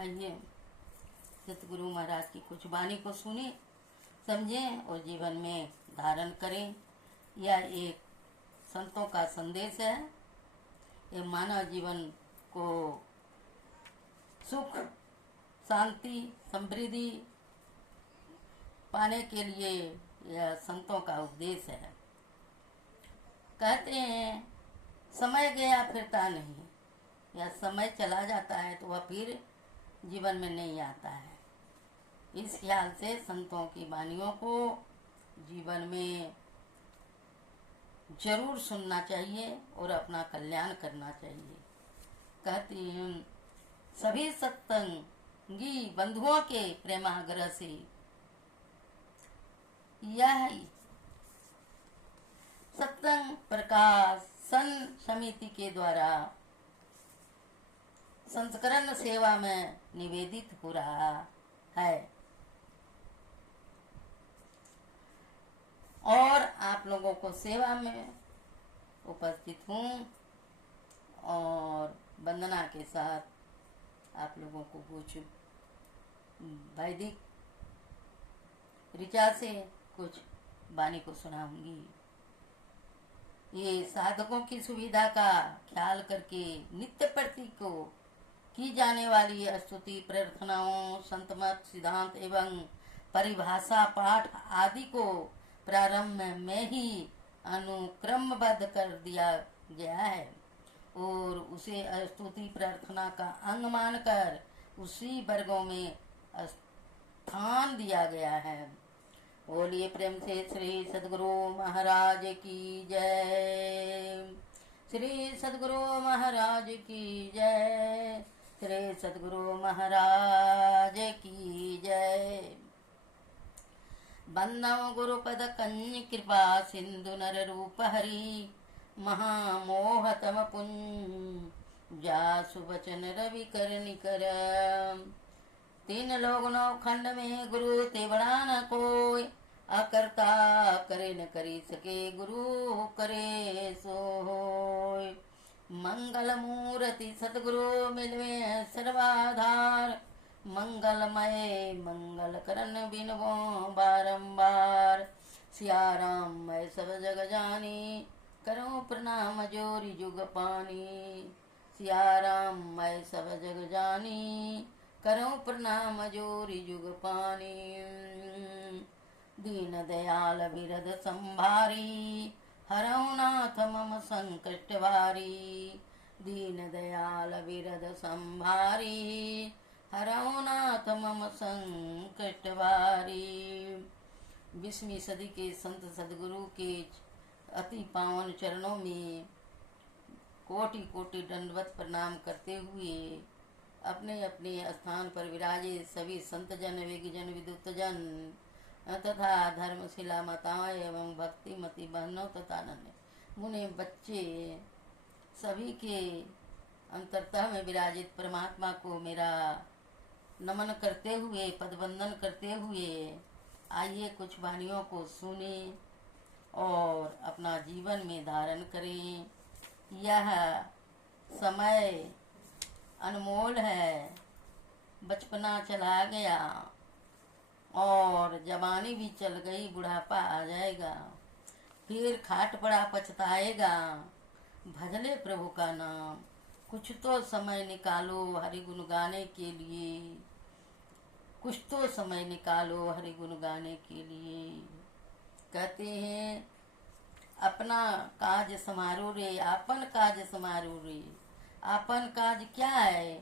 आइए सतगुरु महाराज की कुछ वाणी को सुने, समझें और जीवन में धारण करें। यह एक संतों का संदेश है। ये मानव जीवन को सुख, शांति, समृद्धि पाने के लिए यह संतों का उपदेश है। कहते हैं समय गया फिरता नहीं, या समय चला जाता है तो वह फिर जीवन में नहीं आता है। इस ख्याल से संतों की वाणियों को जीवन में जरूर सुनना चाहिए और अपना कल्याण करना चाहिए। कहती हैं सभी सत्संगी बंधुओं के प्रेमाग्रह से यह सत्संग प्रकाश समिति के द्वारा संस्करण सेवा में निवेदित हो रहा है और आप लोगों को सेवा में उपस्थित हूँ और वंदना के साथ आप लोगों को कुछ वैदिक ऋचा से कुछ वाणी को सुनाऊंगी। ये साधकों की सुविधा का ख्याल करके नित्य प्रति को की जाने वाली स्तुति, प्रार्थनाओं, संतमत, सिद्धांत एवं परिभाषा पाठ आदि को प्रारंभ में ही अनुक्रमबद्ध कर दिया गया है और उसे स्तुति प्रार्थना का अंग मानकर उसी वर्गों में स्थान दिया गया है। बोलिए प्रेम से श्री सद्गुरु महाराज की जय। श्री सद्गुरु महाराज की जय। श्री सद्गुरु महाराज की जय। बंदव गुरुपद कन्य कृपा सिंधु नर रूप हरि महामोहतम पुंज जासु वचन रवि कर निकर। तीन लोग नौ खंड में गुरु ते बड़ा न कोई, अकर्ता करे न करी सके गुरु करे सो होय। मंगल मूर्ति सतगुरु मिलवे सर्वाधार, मंगलमय मंगल करन बिनवो बारंबार। सिया राम मैं सब जग जानी, करो प्रणाम जोरी जुग पानी। सिया राम मैं सब जग जानी, करो प्रणाम जोरी जुग पानी। दीन दयाल विरद संभारी, हरौ नाथ मम संकट वारी। दीन दयाल विरद संभारी, हरौ नाथ मम संकट वारी। 20वीं सदी के संत सदगुरु के अति पावन चरणों में कोटि कोटि दंडवत प्रणाम करते हुए अपने अपने स्थान पर विराजे सभी संत जन, वेगी जन, विद्युत जन तथा धर्मशिला माताएं एवं भक्तिमती बहनों तथा नन्हे मुने बच्चे सभी के अंतरतः में विराजित परमात्मा को मेरा नमन करते हुए, पदवंदन करते हुए आइए कुछ वाणियों को सुने और अपना जीवन में धारण करें। यह समय अनमोल है, बचपना चला गया और जवानी भी चल गई, बुढ़ापा आ जाएगा, फिर खाट पड़ा पछताएगा। भजले प्रभु का नाम, कुछ तो समय निकालो हरि गुण गाने के लिए, कुछ तो समय निकालो हरि गुण गाने के लिए। कहते हैं अपना काज समारो रे, आपन काज समारो रे। आपन काज क्या है?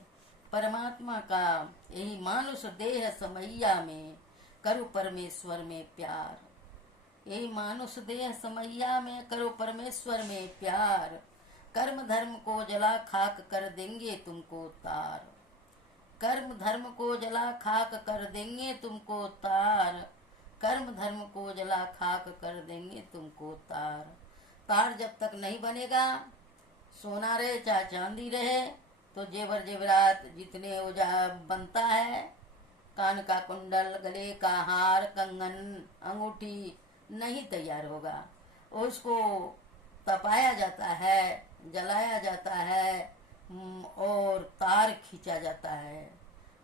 परमात्मा का यही मानुष देह समैया में करो परमेश्वर में प्यार। यही मानुष देह समैया में करो परमेश्वर में प्यार। कर्म धर्म को जला खाक कर देंगे तुमको तार। कर्म धर्म को जला खाक कर देंगे तुमको तार। कर्म धर्म को जला खाक कर देंगे तुमको तार। तार जब तक नहीं बनेगा, सोना रहे चाहे चांदी रहे, तो जेवर जेवरात जितने ओजा बनता है, कान का कुंडल, गले का हार, कंगन, अंगूठी नहीं तैयार होगा। उसको तपाया जाता है, जलाया जाता है और तार खींचा जाता है।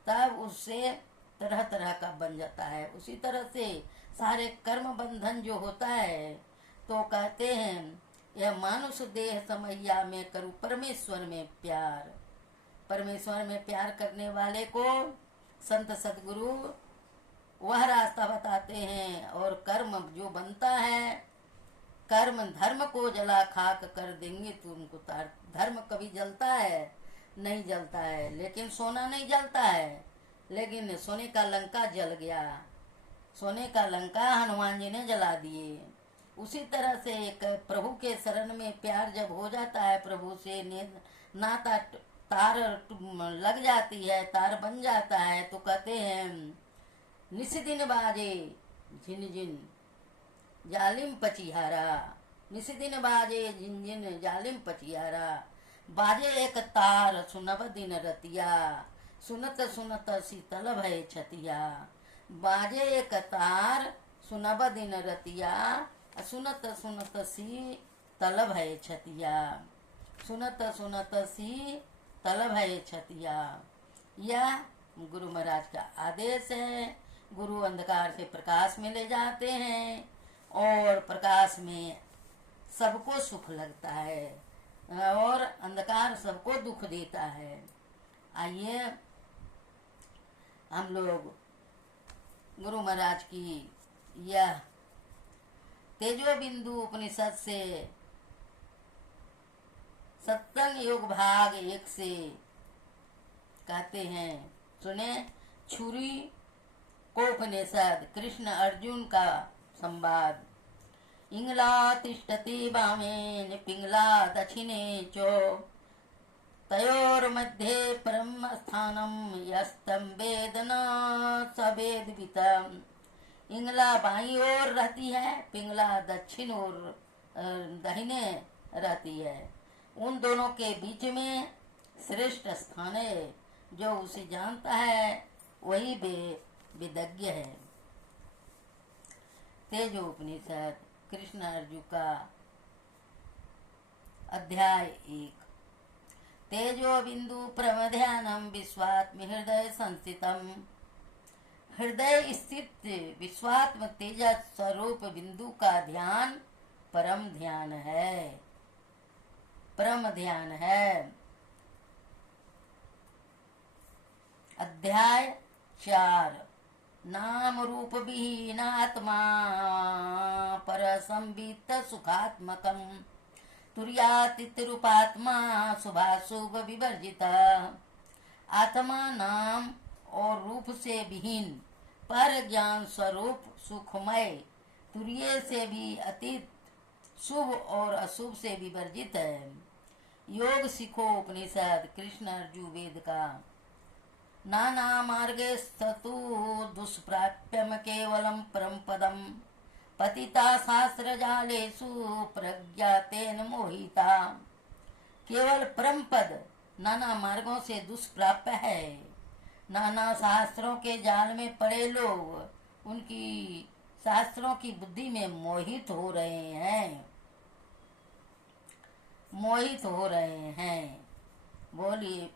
तब उससे तरह तरह का बन जाता है। उसी तरह से सारे कर्म बंधन जो होता है, तो कहते हैं यह मानुष देह समैया में करूँ परमेश्वर में प्यार। परमेश्वर में प्यार करने वाले को संत सदगुरु वह रास्ता बताते हैं। और कर्म जो बनता है, कर्म धर्म को जला खाक कर देंगे तुमको तार। धर्म कभी जलता है? नहीं जलता है। लेकिन सोना नहीं जलता है, लेकिन सोने का लंका जल गया। सोने का लंका हनुमान जी ने जला दिए। उसी तरह से एक प्रभु के शरण में प्यार जब हो जाता है, प्रभु से नाता तार लग जाती है, तार बन जाता है, तो कहते हैं निस दिन बाजे झिन झिन जालिम पचिहारा। निस दिन बाजे झिन झिन जालिम पचिहारा। बाजे एक तार सुनब दिन रतिया, सुनत सुनत शीतल भय छतिया। बाजे एक तार सुनब दिन रतिया, सुनत सुनत शीतल भय छतिया। सुनत सुनत शीतल भय छतिया। यह गुरु महाराज का आदेश है। गुरु अंधकार से प्रकाश में ले जाते हैं, और प्रकाश में सबको सुख लगता है, और अंधकार सबको दुख देता है। आइए हम लोग गुरु महाराज की यह तेजो बिंदु उपनिषद से सत्संग योग भाग 1 से कहते हैं, सुने। छुरी कोपनिषद कृष्ण अर्जुन का संवाद। इंगला तिष्ठति वामेन पिंगला दक्षिणे चो, तयोर्मध्ये परम स्थानम यस्तं वेद न स वेदवितम्। इंगला बाईं ओर रहती है, पिंगला दक्षिण ओर दाहिने रहती है। उन दोनों के बीच में श्रेष्ठ स्थान है। जो उसे जानता है वही विदज्ञ है। तेजोपनिषद कृष्ण अर्जुन का अध्याय 1। तेजो बिंदु प्रमध्यानम विश्वात्म हृदय संस्थितम। हृदय स्थित विश्वात्म तेज स्वरूप बिंदु का ध्यान परम ध्यान है। परम ध्यान है। अध्याय 4। नाम रूप विहीन आत्मा पर संबित सुखात्मकम, तुर्यातीत रूपात्मा शुभाशुभ विवर्जित। आत्मा नाम और रूप से विहीन, पर ज्ञान स्वरूप सुखमय, तुर्य से भी अतीत, शुभ और अशुभ से विवर्जित है। योग सीखो उपनिषद कृष्ण अर्जुन वेद का। नाना मार्गे स्तु दुष्प्राप्यम केवलम परम पदम, पतिता शास्त्र जालेषु प्रज्ञातेन मोहिता। केवल परम पद नाना मार्गों से दुष्प्राप्य है। नाना शास्त्रों के जाल में पड़े लोग उनकी शास्त्रों की बुद्धि में मोहित हो रहे हैं। मोहित हो रहे हैं। बोलिए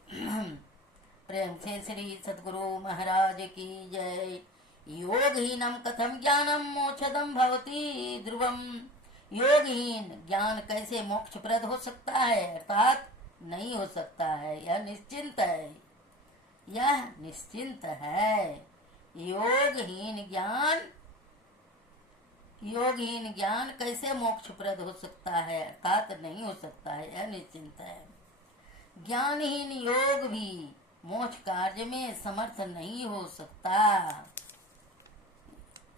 प्रेम से श्री सद्गुरु महाराज की जय। योगहीनम कथम ज्ञानम मोक्षदम भवति ध्रुवम। योगहीन ज्ञान कैसे मोक्षप्रद हो सकता है? अर्थात नहीं हो सकता है। यह निश्चिंत है। यह निश्चिंत है। योगहीन ज्ञान कैसे मोक्षप्रद हो सकता है? अर्थात नहीं हो सकता है। यह निश्चिंत है। ज्ञानहीन योग भी मोक्ष कार्य में समर्थ नहीं हो सकता।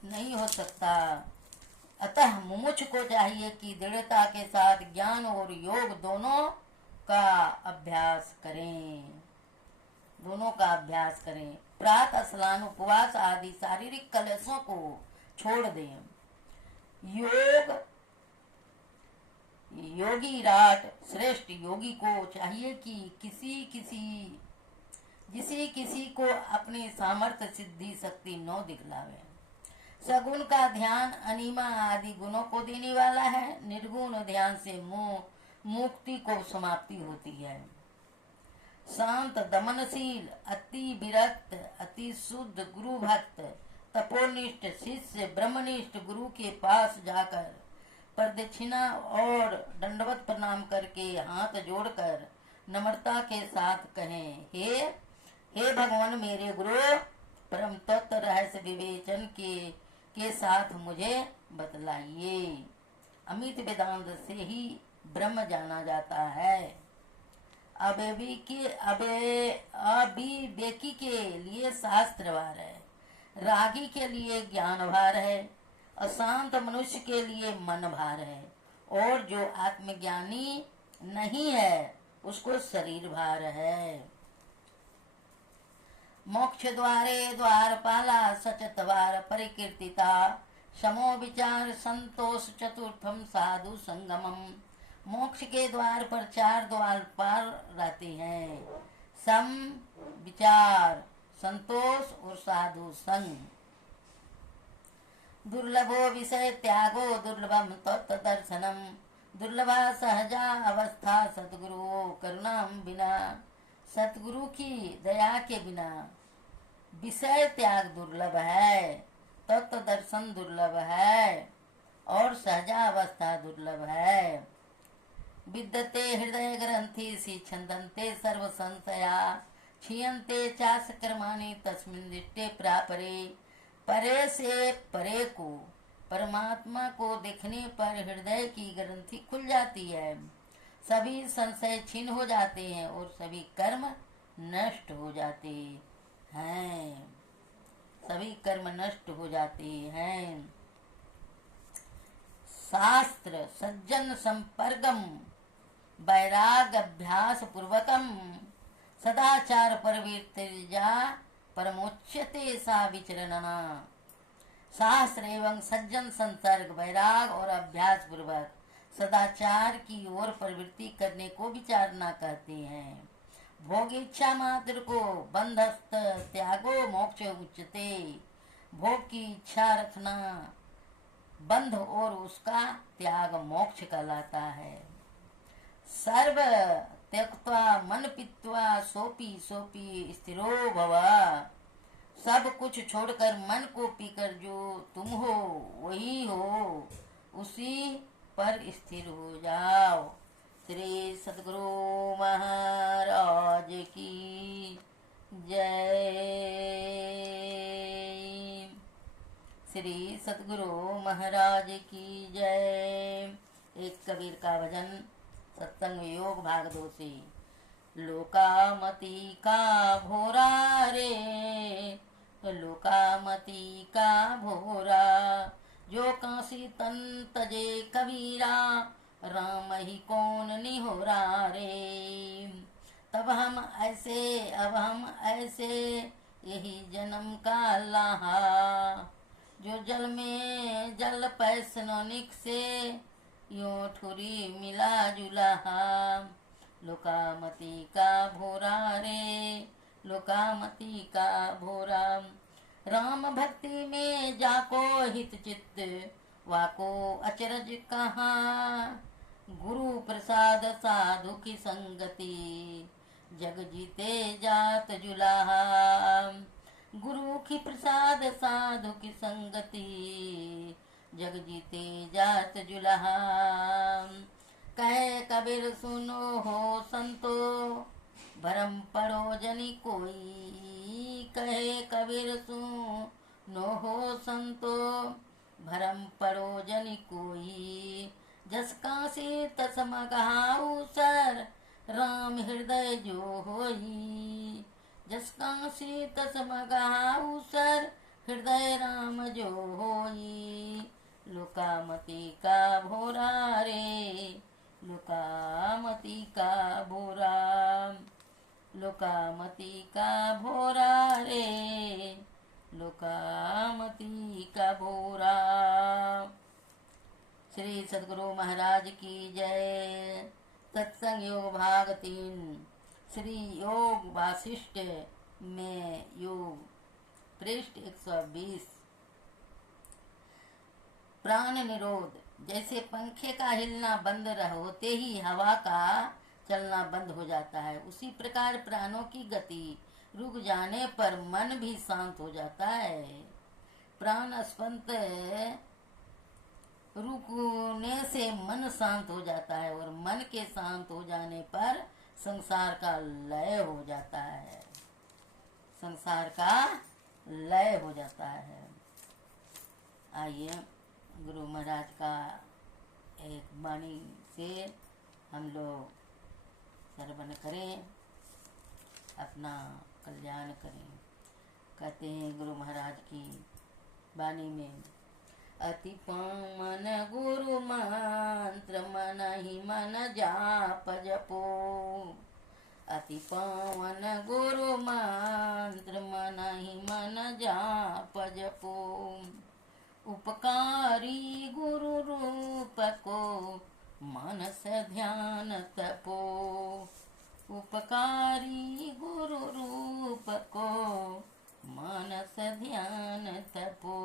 नहीं हो सकता। अतः मुमुक्ष को चाहिए कि दृढ़ता के साथ ज्ञान और योग दोनों का अभ्यास करें। दोनों का अभ्यास करें। प्रातः स्नान, उपवास आदि शारीरिक कलेशों को छोड़ दें। योगी राट श्रेष्ठ योगी को चाहिए कि किसी को अपनी सामर्थ्य सिद्धि शक्ति न दिखलावे। सगुण का ध्यान अनिमा आदि गुणों को देने वाला है। निर्गुण ध्यान से मुक्ति को समाप्ति होती है। शांत, दमनशील, अति विरक्त, व्यक्ति शुद्ध गुरु भक्त तपोनिष्ठ शिष्य ब्रह्मनिष्ठ गुरु के पास जाकर प्रदक्षिणा और दंडवत प्रणाम करके हाथ जोड़कर नम्रता के साथ कहें, हे भगवान मेरे गुरु, परम तत्व रहस्य विवेचन के साथ मुझे बतलाइए। अमित वेदांत से ही ब्रह्म जाना जाता है। अविवेकी के लिए शास्त्र भार है, रागी के लिए ज्ञान भार है, अशांत मनुष्य के लिए मन भार है, और जो आत्मज्ञानी नहीं है उसको शरीर भार है। मोक्ष द्वारे द्वारपाला सचतवार परिकीर्तिता, समो विचार संतोष चतुर्थम साधु संगमम। मोक्ष के द्वार पर 4 द्वार पार रहते हैं, सम विचार संतोष और साधु संग। दुर्लभो विषय त्यागो दुर्लभम तत्व दर्शनम, दुर्लभा सहजा अवस्था सतगुरु करुणाम बिना। सतगुरु की दया के बिना विषय त्याग दुर्लभ है, तत्व दर्शन दुर्लभ है, और सहजा अवस्था दुर्लभ है। विद्यते हृदय ग्रंथि सी छंदन्ते सर्व संशया, क्षीयन्ते चास कर्माणि तस्मिन् दृष्टे प्रापरे। परे से परे को, परमात्मा को देखने पर हृदय की ग्रंथि खुल जाती है, सभी संशय छीन हो जाते हैं और सभी कर्म नष्ट हो जाते हैं, सभी कर्म नष्ट हो जाते हैं। शास्त्र सज्जन संपर्कम वैराग अभ्यास पूर्वकम, सदाचार परवीर्तिजा परमोच्यते सा विचरणना। शास्त्र एवं सज्जन संसर्ग वैराग और अभ्यास पूर्वक सदाचार की ओर प्रवृत्ति करने को विचारना कहते हैं। भोग इच्छा मात्र को बंधस्त त्यागो मोक्ष उच्चते। भोग की इच्छा रखना बंध और उसका त्याग मोक्ष कहलाता है। सर्व त्यक्त्वा मन पीत्वा सोपी सोपी स्थिरो भवा। सब कुछ छोड़कर मन को पीकर जो तुम हो वही हो, उसी पर स्थिर हो जाओ। श्री सद्गुरु महाराज की जय। श्री सद्गुरु महाराज की जय। एक कबीर का भजन सत्संग योग भाग 2 से। लोकामति का भोरा रे, लोकामति का भोरा, जो काशी तन तजे कबीरा, राम ही कौन निहोरा रे। तब हम ऐसे अब हम ऐसे, यही जन्म का लाहा, जो जल में जल पैसनिक से, यूं ठुरी मिला जुलाहा। लोकामति का भोरा रे, लोकामति का भोरा, राम भक्ति में जाको हित चित्त, वाको अचरज कहाँ। गुरु प्रसाद साधु की संगति, जग जीते जात जुलाहा। गुरु की प्रसाद साधु की संगति, जग जीते जात जुलाहा। कहे कबीर सुनो हो संतो, भरम पड़ो जनी कोई। कहे कबीर सुनो हो संतो, भरम पड़ो जनी कोई। जस काशी तस मगहाऊ सर, राम हृदय जो होई। जस काशी तस मगहाऊ सर, हृदय राम जो होई। लोकामति का भोरा रे, लोकामति का भोरा, लोकामति का भोरा रे, लोकामति का भोरा। श्री सद्गुरु महाराज की जय। सत्संग योग भाग 3। श्री योग वासिष्ठ में योग पृष्ठ 120। प्राण निरोध। जैसे पंखे का हिलना बंद होते ही हवा का चलना बंद हो जाता है, उसी प्रकार प्राणों की गति रुक जाने पर मन भी शांत हो जाता है। प्राण स्पंद रुकने से मन शांत हो जाता है और मन के शांत हो जाने पर संसार का लय हो जाता है। संसार का लय हो जाता है। आइए गुरु महाराज का एक वाणी से हम लोग श्रवण करें, अपना कल्याण करें। कहते हैं गुरु महाराज की वाणी में, अति पावन गुरु मंत्र मन ही मन जाप जपो। अति पावन गुरु मंत्र मन ही मन जाप जपो। उपकारी गुरु रूप को मनस ध्यान तपो। उपकारी गुरु रूप को मनस ध्यान तपो।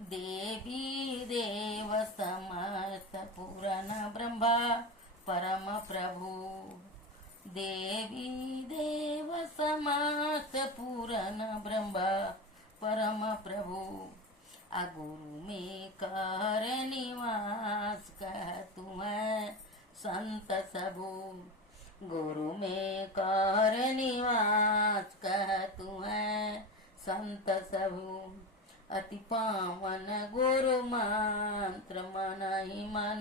देवी देव समर्थ पूरन ब्रह्मा परम प्रभु। देवी देव समर्थ पूरन ब्रह्मा परम प्रभु। गुरु में कर निवास कह तुम्हें संत सबू। गुरु में कर निवास कह तुम्हें संत सबू। अति पावन गुरु मंत्र मन ही मन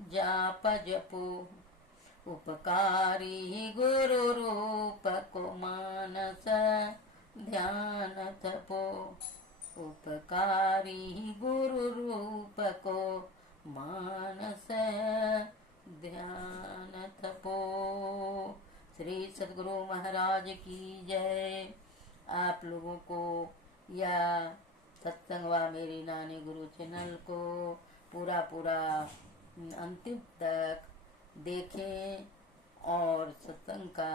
जाप जपो। उपकारी गुरु रूप को मानस ध्यान तपो। उपकारी गुरु रूप को मानस ध्यान तपो। श्री सद्गुरु महाराज की जय। आप लोगों को यह सत्संग व मेरी नानी गुरु चैनल को पूरा अंतिम तक देखें और सत्संग का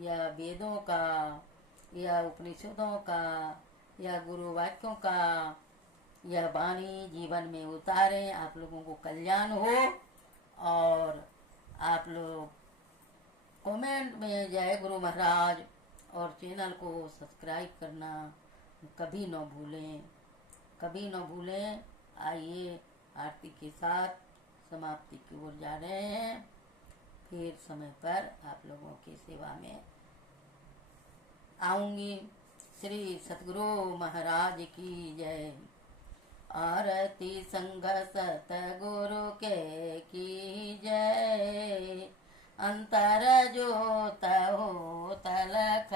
या वेदों का या उपनिषदों का या गुरु वाक्यों का यह वाणी जीवन में उतारें। आप लोगों को कल्याण हो। और आप लोग कमेंट में जय गुरु महाराज और चैनल को सब्सक्राइब करना कभी न भूलें, कभी न भूलें। आइए आरती के साथ समाप्ति की ओर जा रहे हैं। फिर समय पर आप लोगों की सेवा में आऊंगी। श्री सद्गुरु महाराज की जय। आरती संग सतगुरु के की जय। अंतर जोत हो तलख